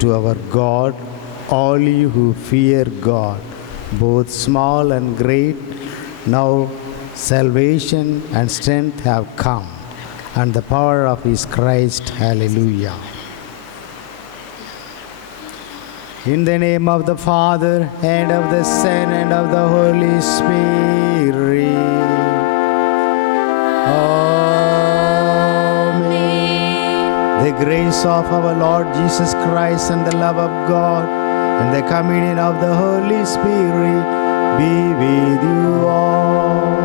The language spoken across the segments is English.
to our God, all you who fear God, both small and great. Now salvation and strength have come, and the power of his Christ. Hallelujah. In the name of the Father, and of the Son, and of the Holy Spirit. Amen. The grace of our Lord Jesus Christ and the love of God and the communion of the Holy Spirit be with you all.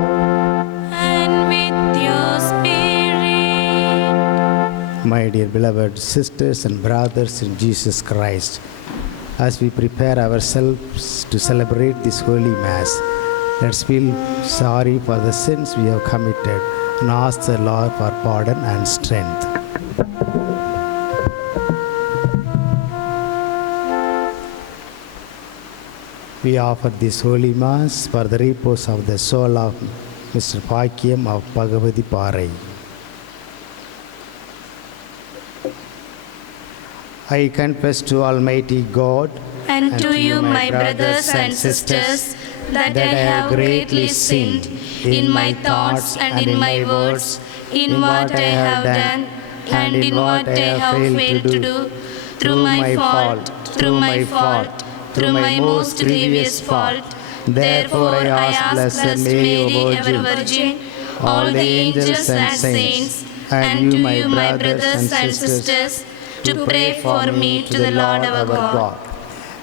And with your spirit. My dear beloved sisters and brothers in Jesus Christ, as we prepare ourselves to celebrate this Holy Mass, let's feel sorry for the sins we have committed and ask the Lord for pardon and strength. We offer this Holy Mass for the repose of the soul of Mr. Pakyam of Bhagavati Parai. I confess to Almighty God And to you, my brothers and sisters, that I have greatly sinned in my thoughts and in my words, in what I have done and in what I have failed to do, through my fault, through my most grievous fault. Therefore I ask Blessed Mary, ever Virgin, all the angels and saints, and to you, my brothers and sisters, to pray for me to the Lord our God.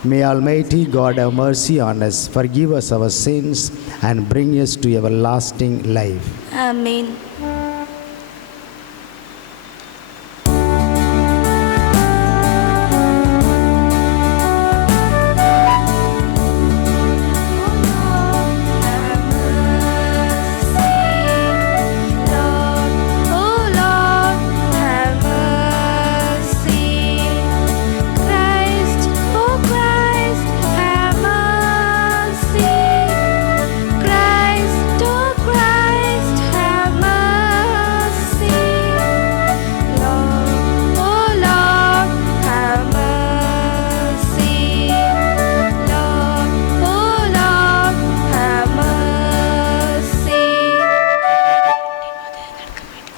May Almighty God have mercy on us, forgive us our sins, and bring us to everlasting life. Amen.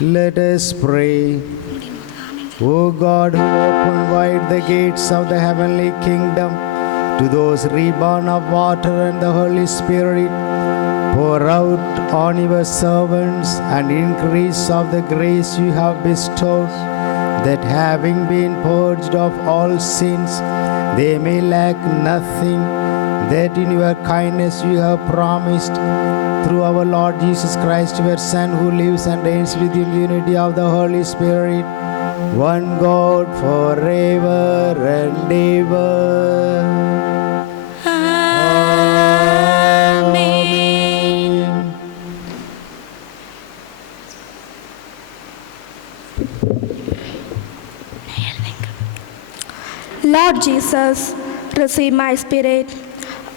Let us pray. O God, who opened wide the gates of the heavenly kingdom to those reborn of water and the Holy Spirit, pour out on your servants an increase of the grace you have bestowed, that having been purged of all sins, they may lack nothing, that in your kindness you have promised, through our Lord Jesus Christ, your Son, who lives and reigns with you in unity of the Holy Spirit, one God forever and ever. Amen. Lord Jesus, receive my spirit.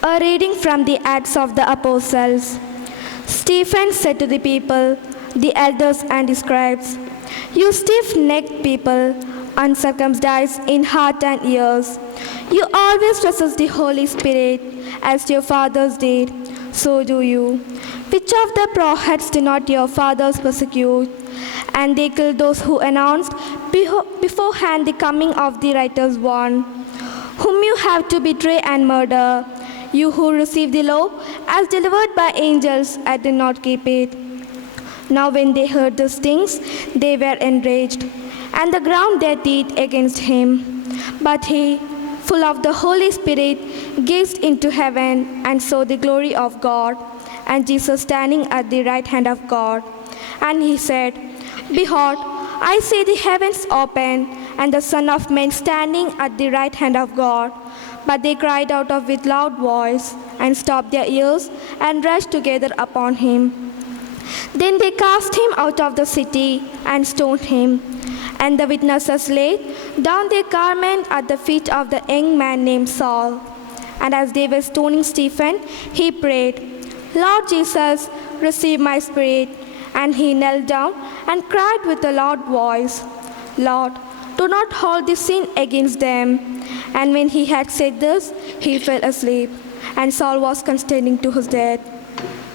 A reading from the Acts of the Apostles. Stephen said to the people, the elders and the scribes, "You stiff-necked people, uncircumcised in heart and ears, you always resist the Holy Spirit, as your fathers did, so do you. Which of the prophets did not your fathers persecute? And they killed those who announced beforehand the coming of the righteous one, whom you have to betray and murder. You who received the law as delivered by angels and did not keep it." Now when they heard these things, they were enraged, and they ground their teeth against him. But he, full of the Holy Spirit, gazed into heaven and saw the glory of God, and Jesus standing at the right hand of God. And he said, "Behold, I see the heavens open, and the Son of Man standing at the right hand of God." But they cried out with loud voice, and stopped their ears, and rushed together upon him. Then they cast him out of the city, and stoned him. And the witnesses laid down their garment at the feet of the young man named Saul. And as they were stoning Stephen, he prayed, "Lord Jesus, receive my spirit." And he knelt down and cried with a loud voice, "Lord, do not hold this sin against them." And when he had said this, he fell asleep. And Saul was consenting to his death.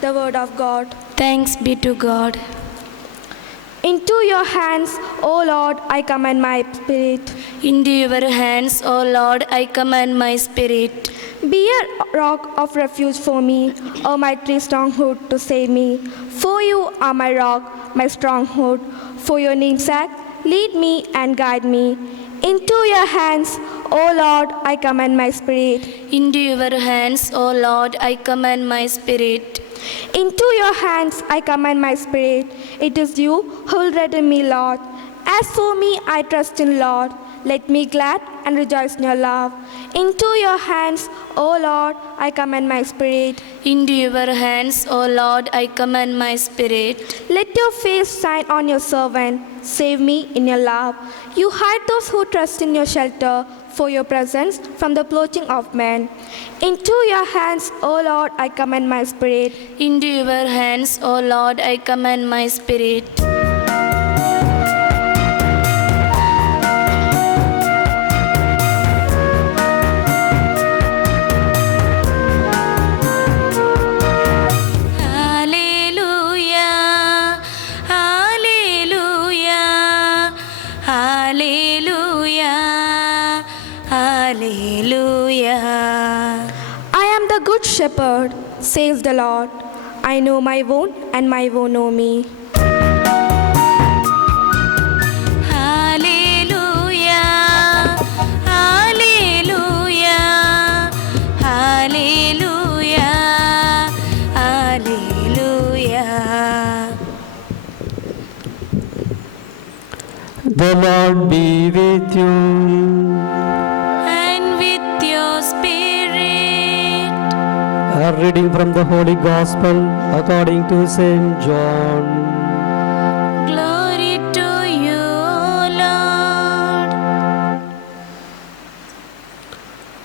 The word of God. Thanks be to God. Into your hands, O Lord, I commend my spirit. Into your hands, O Lord, I commend my spirit. Be a rock of refuge for me, O my true stronghold to save me. For you are my rock, my stronghold. For your name's sake, lead me and guide me. Into your hands, O Lord, I commend my spirit. Into your hands, O Lord, I commend my spirit. Into your hands I commend my spirit. It is you who will redeem me, Lord. As for me, I trust in Lord. Let me glad and rejoice in your love. Into your hands, O Lord, I commend my spirit. Into your hands, O Lord, I commend my spirit. Let your face shine on your servant. Save me in your love. You hide those who trust in your shelter for your presence from the approaching of men. Into your hands, O Lord, I commend my spirit. Into your hands, O Lord, I commend my spirit. I am the good shepherd, says the Lord. I know my own, and my own know me. Hallelujah, hallelujah, hallelujah, hallelujah. The Lord be with you. A reading from the Holy Gospel according to St. John. Glory to you, Lord.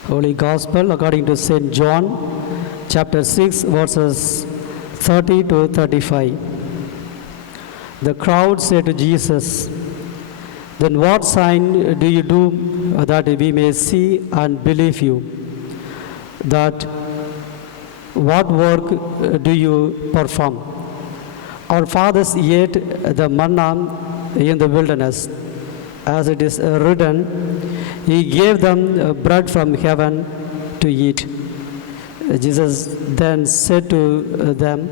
Holy Gospel according to St. John, chapter 6, verses 30 to 35. The crowd said to Jesus, "Then what sign do you do that we may see and believe you? That what work do you perform? Our fathers ate the manna in the wilderness. As it is written, He gave them bread from heaven to eat." Jesus then said to them,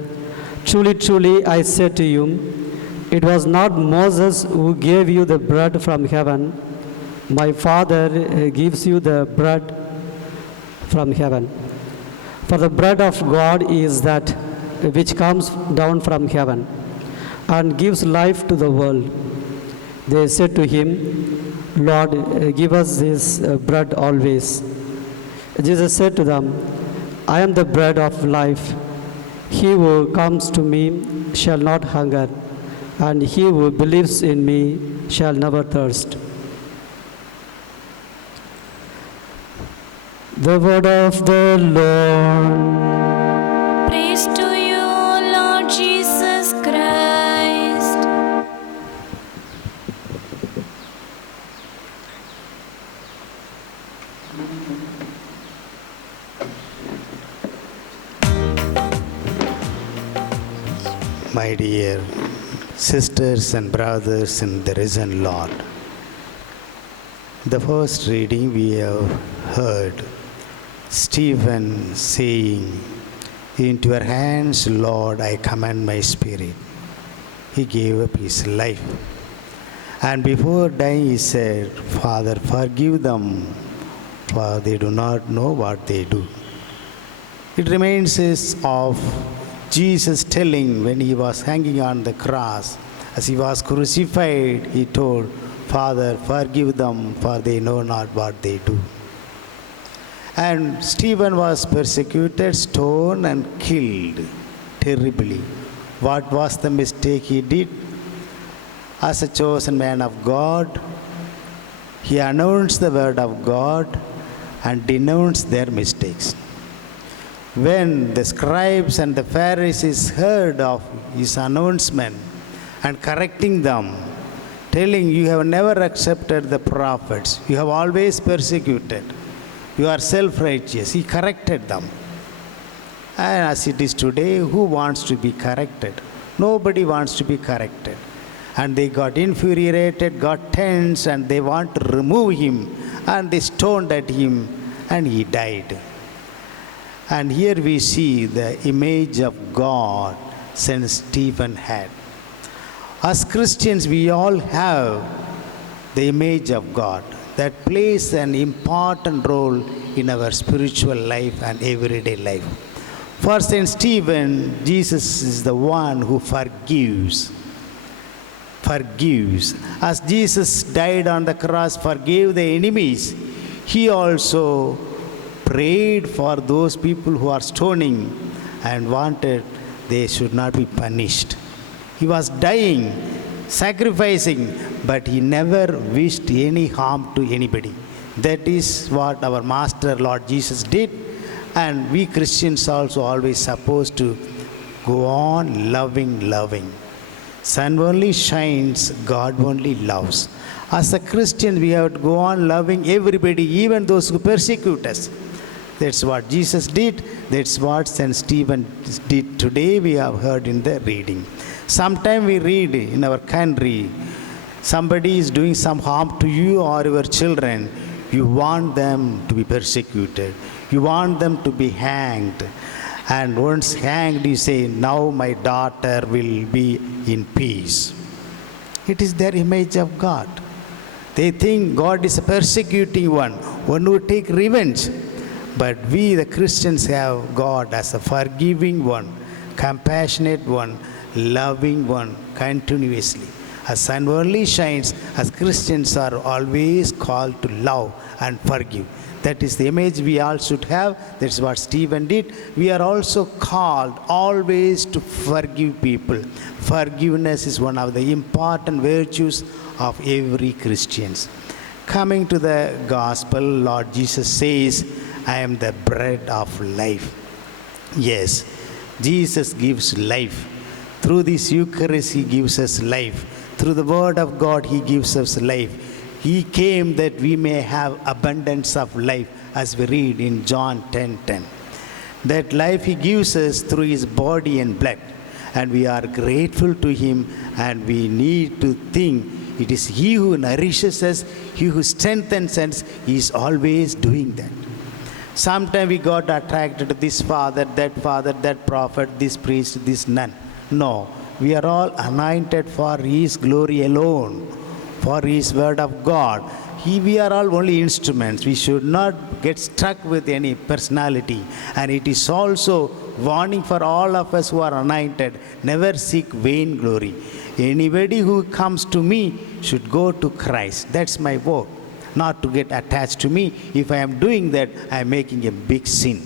"Truly, truly, I say to you, it was not Moses who gave you the bread from heaven. My Father gives you the bread from heaven. For the bread of God is that which comes down from heaven and gives life to the world." They said to him, "Lord, give us this bread always." Jesus said to them, "I am the bread of life. He who comes to me shall not hunger, and he who believes in me shall never thirst." The word of the Lord. Praise to you, Lord Jesus Christ. My dear sisters and brothers in the risen Lord, the first reading we have heard Stephen saying, "Into your hands, Lord, I commend my spirit." He gave up his life. And before dying, he said, "Father, forgive them, for they do not know what they do." It reminds us of Jesus telling when he was hanging on the cross, as he was crucified, he told, "Father, forgive them, for they know not what they do." And Stephen was persecuted, stoned, and killed terribly. What was the mistake he did? As a chosen man of God, he announced the word of God and denounced their mistakes. When the scribes and the Pharisees heard of his announcement and correcting them, telling, "You have never accepted the prophets, you have always persecuted, You are self-righteous. He corrected them. And as it is today, who wants to be corrected? Nobody wants to be corrected. And they got infuriated, got tense, and they want to remove him. And they stoned at him, and he died. And here we see the image of God St. Stephen had. As Christians, we all have the image of God that plays an important role in our spiritual life and everyday life. For St. Stephen, Jesus is the one who forgives. As Jesus died on the cross, forgave the enemies, he also prayed for those people who are stoning and wanted they should not be punished. He was dying, sacrificing, but he never wished any harm to anybody. That is what our Master Lord Jesus did, and we Christians also always supposed to go on loving. Sun only shines, God only loves. As a Christian, we have to go on loving everybody, even those who persecute us. That's what Jesus did. That's what St. Stephen did today, we have heard in the reading. Sometimes we read in our country, somebody is doing some harm to you or your children. You want them to be persecuted. You want them to be hanged. And once hanged, you say, now my daughter will be in peace. It is their image of God. They think God is a persecuting one who take revenge. But we, the Christians, have God as a forgiving one, compassionate one, loving one, continuously. As sun only shines, as Christians are always called to love and forgive. That is the image we all should have. That's what Stephen did. We are also called always to forgive people. Forgiveness is one of the important virtues of every Christian. Coming to the gospel, Lord Jesus says, I am the bread of life. Yes, Jesus gives life. Through this Eucharist, he gives us life. Through the word of God, he gives us life. He came that we may have abundance of life, as we read in John 10:10. That life he gives us through his body and blood. And we are grateful to him, and we need to think it is he who nourishes us, he who strengthens us. He is always doing that. Sometimes we got attracted to this father, that prophet, this priest, this nun. No, we are all anointed for his glory alone, for his word of God. We are all only instruments. We should not get struck with any personality. And it is also warning for all of us who are anointed, never seek vain glory. Anybody who comes to me should go to Christ. That's my work. Not to get attached to me. If I am doing that, I am making a big sin.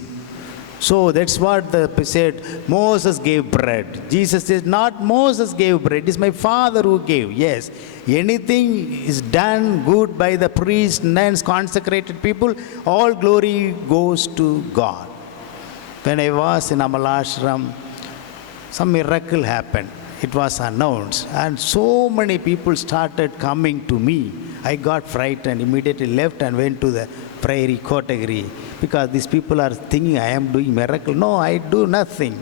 So that's what the said, Moses gave bread. Jesus says, not Moses gave bread, it is my Father who gave. Yes, anything is done good by the priests, nuns, consecrated people, all glory goes to God. When I was in Amalashram, some miracle happened. It was announced, and so many people started coming to me. I got frightened, immediately left and went to the prairie category, because these people are thinking I am doing miracle. No, I do nothing.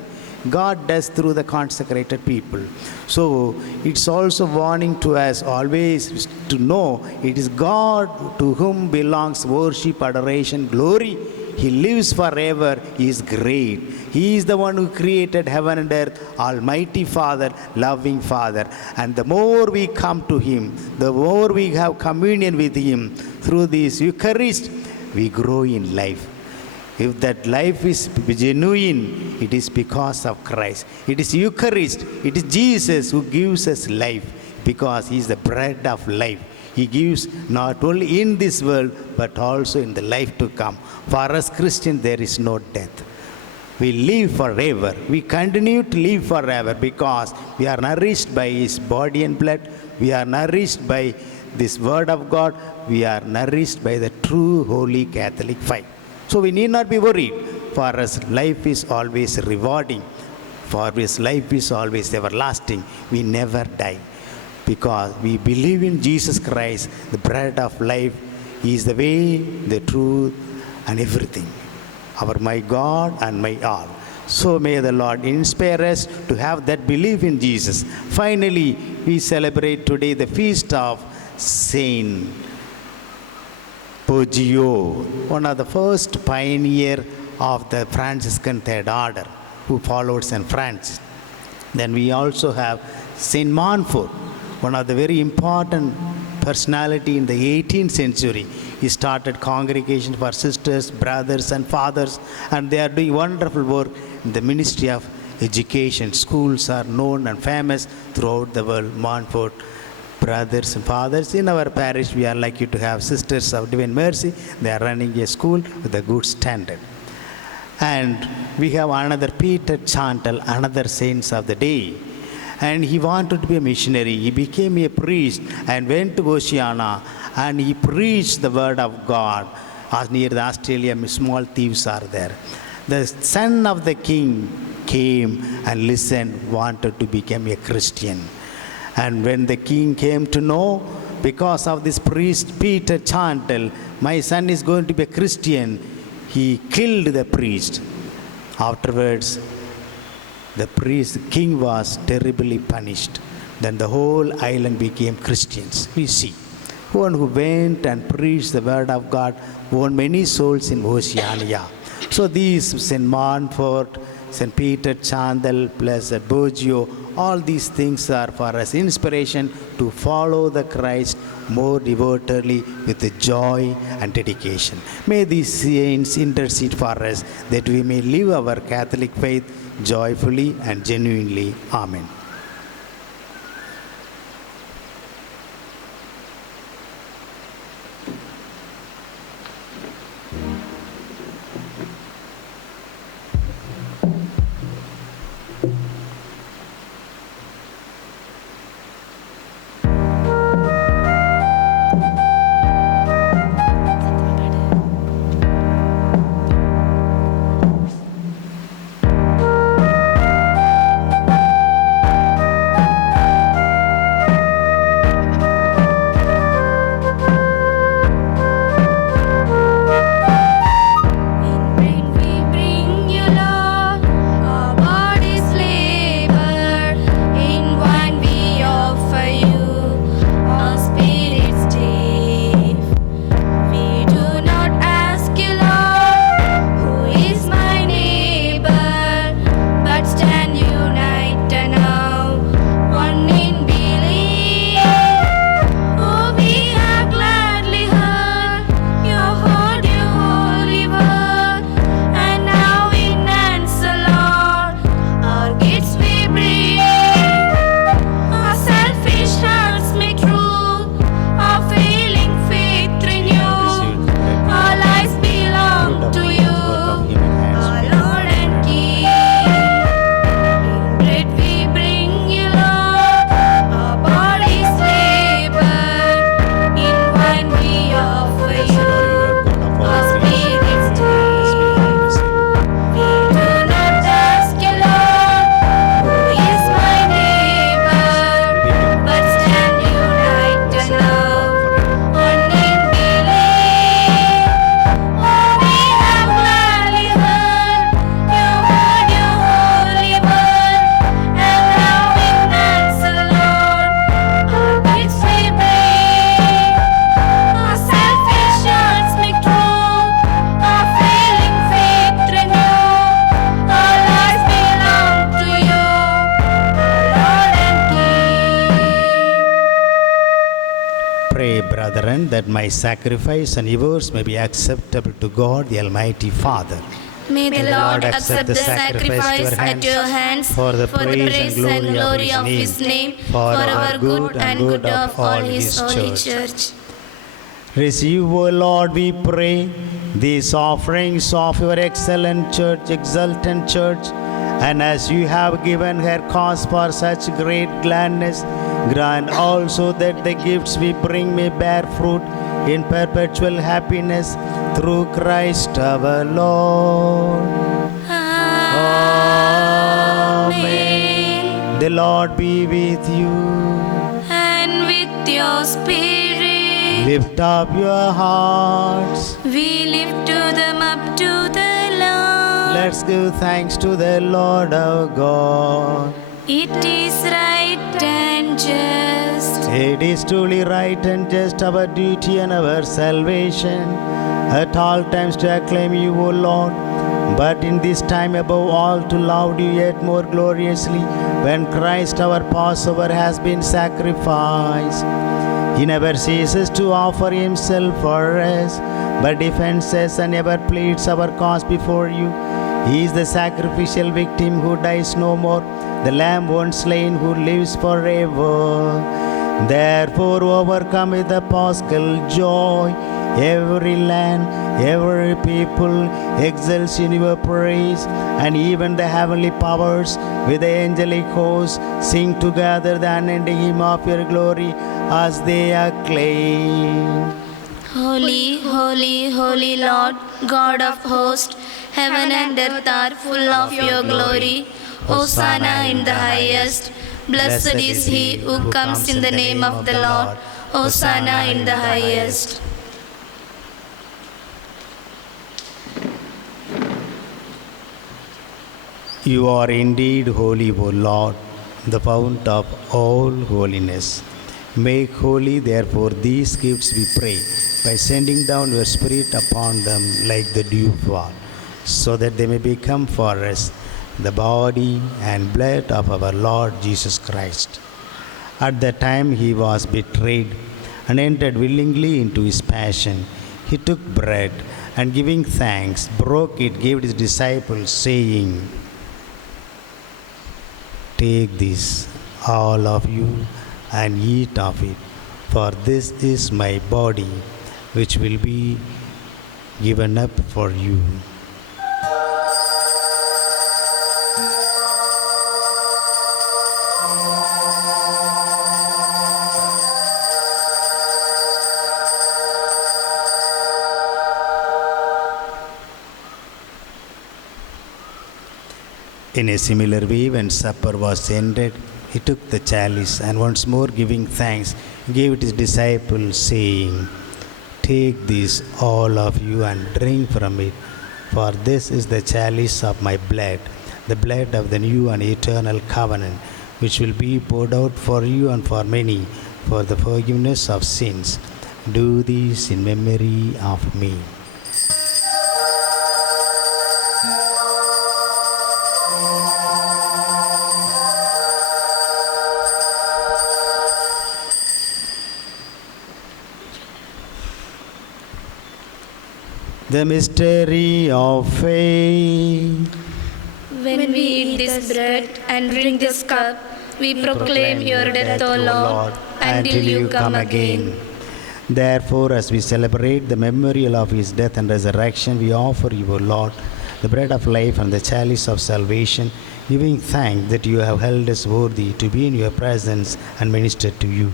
God does through the consecrated people. So it's also warning to us always to know it is God to whom belongs worship, adoration, glory. He lives forever. He is great. He is the one who created heaven and earth, Almighty Father, loving Father. And the more we come to him, the more we have communion with him through this Eucharist, we grow in life. If that life is genuine, it is because of Christ. It is Eucharist. It is Jesus who gives us life, because he is the bread of life. He gives not only in this world, but also in the life to come. For us Christians, there is no death. We live forever. We continue to live forever because we are nourished by his body and blood. We are nourished by this word of God. We are nourished by the true holy Catholic faith. So we need not be worried. For us, life is always rewarding. For us, life is always everlasting. We never die, because we believe in Jesus Christ, the bread of life. He is the way, the truth, and everything. Our my God and my all. So may the Lord inspire us to have that belief in Jesus. Finally, we celebrate today the feast of Saint Poggio, one of the first pioneer of the Franciscan Third Order, who followed St. Francis. Then we also have Saint Montfort, one of the very important personality in the 18th century. He started congregation for sisters, brothers, and fathers, and they are doing wonderful work in the ministry of education. Schools are known and famous throughout the world. Montfort brothers and fathers. In our parish, we are lucky to have Sisters of Divine Mercy. They are running a school with a good standard. And we have another Peter Chantal, another saints of the day. And he wanted to be a missionary. He became a priest and went to Oceania, and he preached the word of God. Near the Australia, small thieves are there. The son of the king came and listened, wanted to become a Christian. And when the king came to know, because of this priest Peter Chantal, my son is going to be a Christian, he killed the priest. Afterwards, the king was terribly punished. Then the whole island became Christians. We see one who went and preached the word of God won many souls in Oceania. So these St. Montfort, St. Peter Chantal, Blessed Poggio, all these things are for us inspiration to follow the Christ more devotedly with the joy and dedication. May these saints intercede for us that we may live our Catholic faith joyfully and genuinely. Amen. Brethren, that my sacrifice and yours may be acceptable to God, the Almighty Father. May the Lord accept the sacrifice at your hands for the praise and glory of His name, for our good and good of all His holy church. Receive, O Lord, we pray, these offerings of your excellent church, exultant church, and as you have given her cause for such great gladness, grant also that the gifts we bring may bear fruit in perpetual happiness through Christ our Lord. Amen. The Lord be with you. And with your spirit. Lift up your hearts. We lift to the Let's give thanks to the Lord our God. It is right and just. It is truly right and just our duty and our salvation at all times to acclaim you, O Lord, but in this time above all to laud you yet more gloriously when Christ our Passover has been sacrificed. He never ceases to offer himself for us, but defends us and ever pleads our cause before you. He is the sacrificial victim who dies no more, the Lamb once slain who lives forever. Therefore, overcome with the paschal joy, every land, every people exults in your praise, and even the heavenly powers with the angelic hosts sing together the unending hymn of your glory as they acclaim. Holy, holy, holy Lord, God of hosts, heaven and earth are full of your glory. Hosanna in the highest. Blessed is he who comes in the name of the Lord. Hosanna in the highest. You are indeed holy, O Lord, the fount of all holiness. Make holy, therefore, these gifts, we pray, by sending down your Spirit upon them like the dewfall, so that they may become for us the body and blood of our Lord Jesus Christ. At the time he was betrayed and entered willingly into his passion, he took bread and giving thanks, broke it, gave his disciples, saying, "Take this, all of you, and eat of it, for this is my body, which will be given up for you." In a similar way, when supper was ended, he took the chalice and once more giving thanks, gave it to his disciples, saying, "Take this, all of you, and drink from it, for this is the chalice of my blood, the blood of the new and eternal covenant, which will be poured out for you and for many for the forgiveness of sins. Do this in memory of me." The mystery of faith. When we eat this bread and drink this cup, we proclaim your death, O Lord, until you come again. Therefore, as we celebrate the memorial of his death and resurrection, we offer you, O Lord, the bread of life and the chalice of salvation, giving thanks that you have held us worthy to be in your presence and minister to you.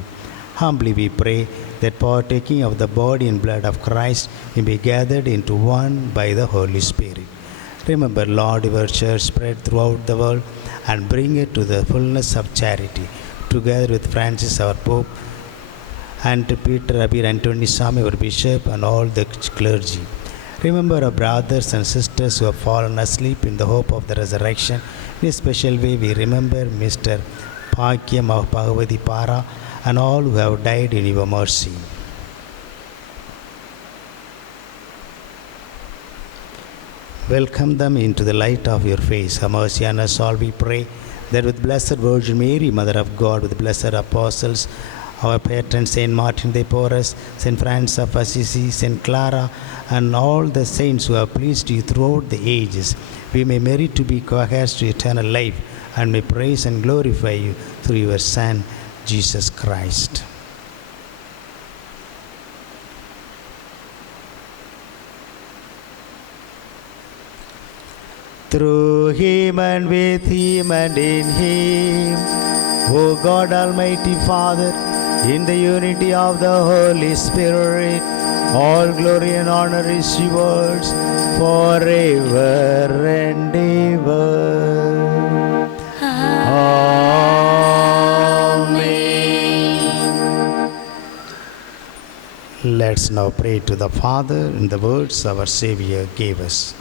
Humbly we pray that partaking of the body and blood of Christ may be gathered into one by the Holy Spirit. Remember, Lord, your church spread throughout the world and bring it to the fullness of charity, together with Francis our Pope, and to Peter Abir Antony Swami our Bishop, and all the clergy. Remember our brothers and sisters who have fallen asleep in the hope of the resurrection. In a special way, we remember Mr. Pakyam of Bhagavati Para and all who have died in your mercy. Welcome them into the light of your face. Have mercy on us all, we pray, that with Blessed Virgin Mary, Mother of God, with blessed apostles, our patron Saint Martin de Porres, Saint Francis of Assisi, Saint Clara, and all the saints who have pleased you throughout the ages, we may merit to be co-heirs to eternal life, and may praise and glorify you through your Son, Jesus Christ. Through him and with him and in him, O God Almighty Father, in the unity of the Holy Spirit, all glory and honor is yours forever and ever. Let's now pray to the Father in the words our Savior gave us.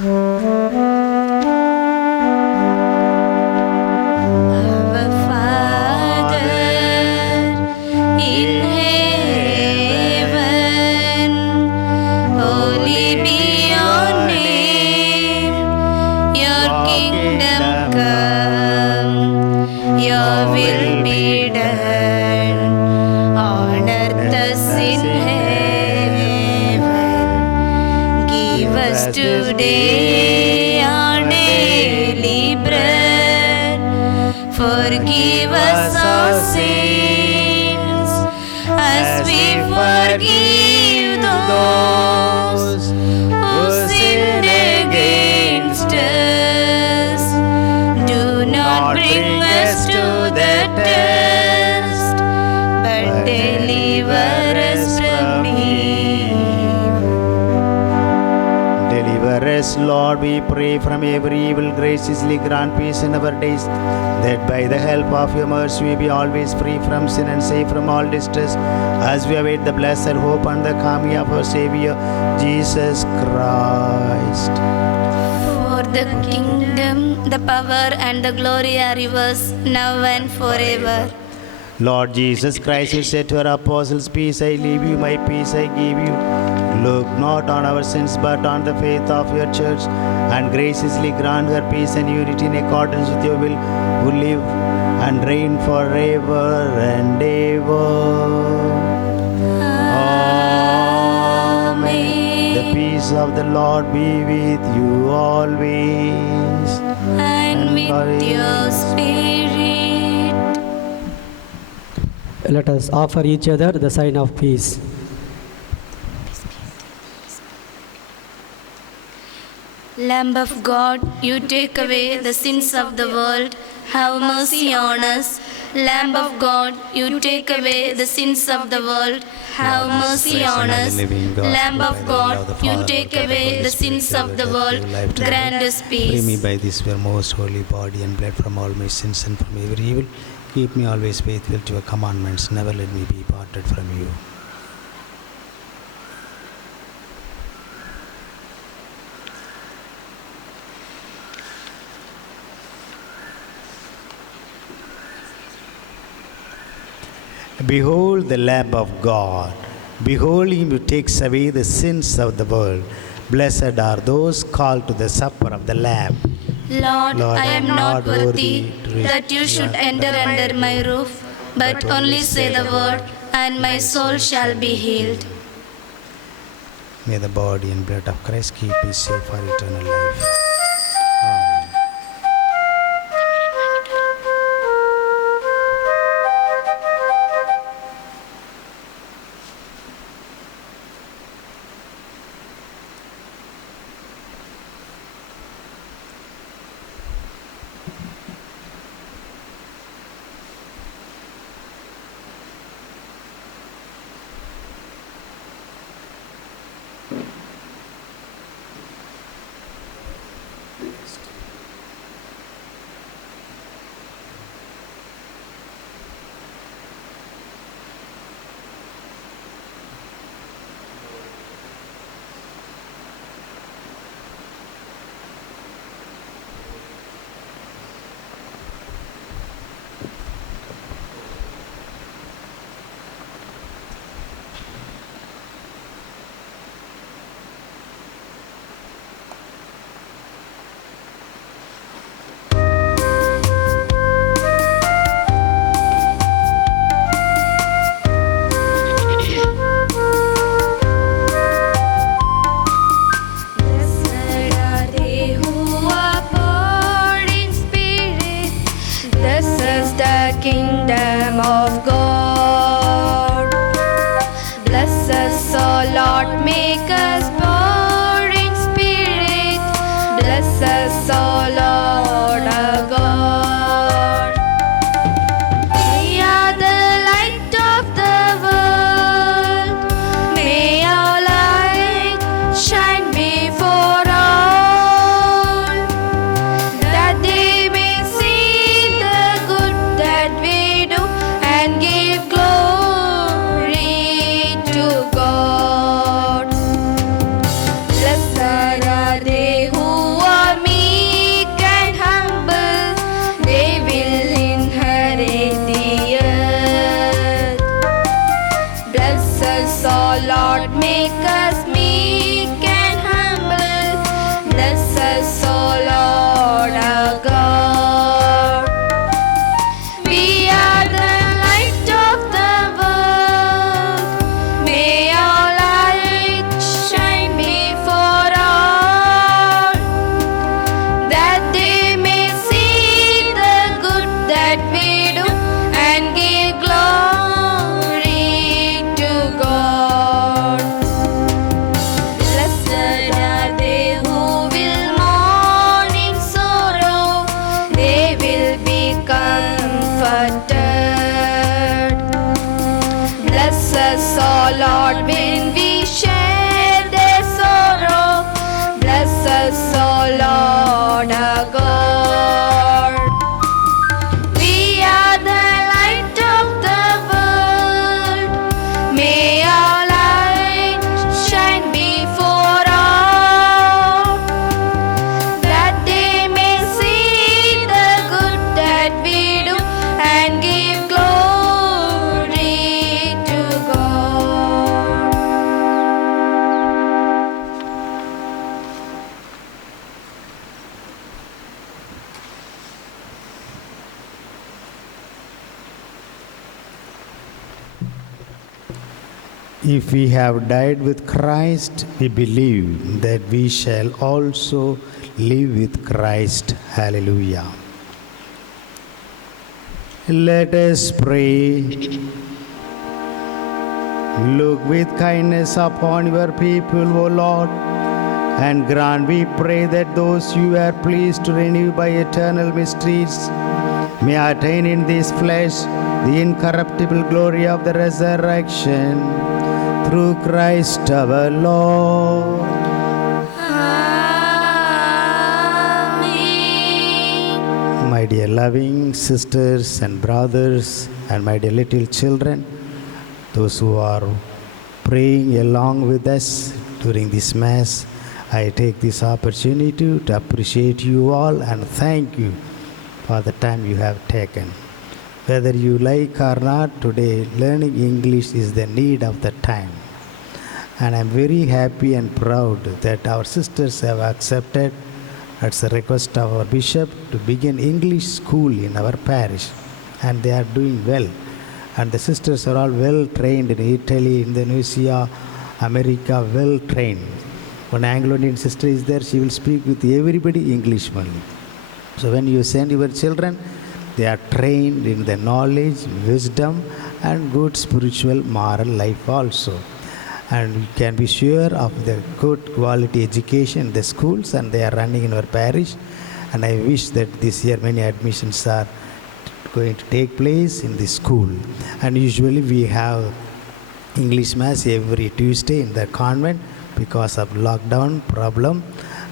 today our daily bread. Forgive us our sins as we forgive those who sin against us. Do not bring us to the test, but deliver us from evil. Deliver us, Lord, we pray, from every evil. Graciously grant peace in our days, that by the help of your mercy we be always free from sin and safe from all distress, as we await the blessed hope and the coming of our Savior, Jesus Christ. For the kingdom, the power, and the glory are yours, now and forever. Lord Jesus Christ, you said to our apostles, peace I leave you, my peace I give you. Look not on our sins, but on the faith of your church, and graciously grant her peace and unity in accordance with your will, who live and reign forever and ever. Amen. The peace of the Lord be with you always. And with your spirit. Let us offer each other the sign of peace. Lamb of God, you take away the sins of the world, have mercy on us. Lamb of God, you take away the sins of the world, have mercy on us. Lamb of God, you take away the sins of the world, grant us Free me peace. by this your most holy body and blood from all my sins and from every evil. Keep me always faithful to your commandments. Never let me be parted from you. Behold the Lamb of God. Behold him who takes away the sins of the world. Blessed are those called to the supper of the Lamb. Lord, I am not worthy that you should enter under my roof, but only say the word, and my soul shall be healed. May the body and blood of Christ keep me safe for eternal life. Amen. If we have died with Christ, we believe that we shall also live with Christ. Hallelujah. Let us pray. Look with kindness upon your people, O Lord, and grant, we pray, that those you are pleased to renew by eternal mysteries may attain in this flesh the incorruptible glory of the resurrection, through Christ our Lord. Amen. My dear loving sisters and brothers, and my dear little children, those who are praying along with us during this Mass, I take this opportunity to appreciate you all and thank you for the time you have taken. Whether you like or not, today learning English is the need of the time. And I'm very happy and proud that our sisters have accepted, at the request of our bishop, to begin English school in our parish. And they are doing well. And the sisters are all well trained in Italy, Indonesia, America, well trained. One Anglo-Indian sister is there, she will speak with everybody English only. So when you send your children, they are trained in the knowledge, wisdom, and good spiritual moral life also. And you can be sure of the good quality education in the schools, and they are running in our parish. And I wish that this year many admissions are going to take place in the school. And usually we have English Mass every Tuesday in the convent because of lockdown problem,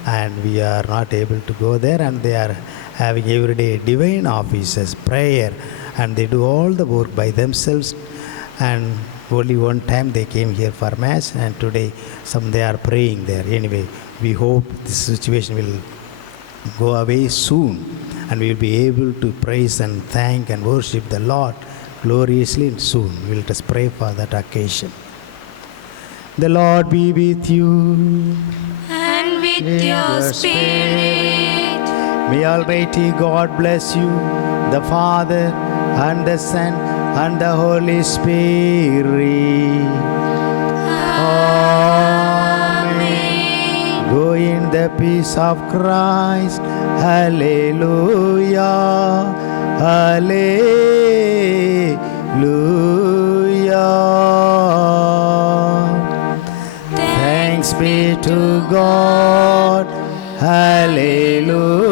and we are not able to go there, and they are having everyday divine offices, prayer, and they do all the work by themselves. And only one time they came here for Mass, and today they are praying there. Anyway, we hope this situation will go away soon, and we will be able to praise and thank and worship the Lord gloriously and soon. We will just pray for that occasion. The Lord be with you. And with your spirit. May Almighty God bless you, the Father, and the Son, and the Holy Spirit. Amen. Go in the peace of Christ. Hallelujah. Hallelujah. Thanks be to God. Hallelujah.